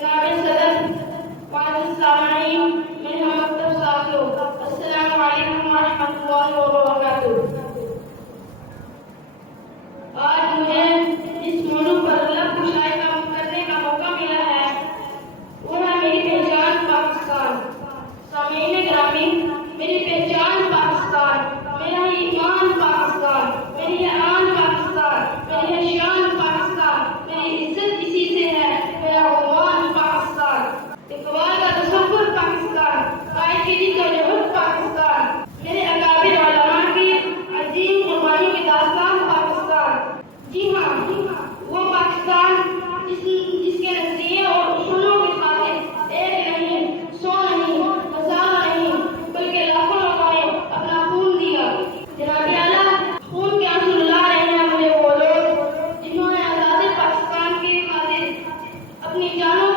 جناب صدر، معزز سامعین، میرے ہم مکتب ساتھیوں، السلام علیکم ورحمۃ اللہ وبرکاتہ۔ آج مجھے جس موضوع پر لب کشائی کرنے کا موقع ملا ہے وہ ہے میری پہچان پاکستان۔ سامعین گرامی، میری پہچان پاکستان، میرا ایمان پاکستان، میری آن پاکستان، میری شان پاکستان، میری عزت اسی سے ہے، میرا عنوان پاکستان، اقبال کا تصور پاکستان، قائد کی جدوجہد پاکستان، میرے اکابر علماء کی عظیم قربانیوں کی داستان پاکستان۔ جی ہاں، وہ پاکستان جس کے نظریے اور اصولوں کی خاطر ایک نہیں، 100 نہیں، ہزاروں نہیں، بلکہ لاکھوں لوگوں نے اپنا خون دیا۔ جناب اعلیٰ، خون کے آنسو رلا رہے ہیں مجھے وہ لوگ جنہوں نے آزاد پاکستان کی خاطر اپنی جانوں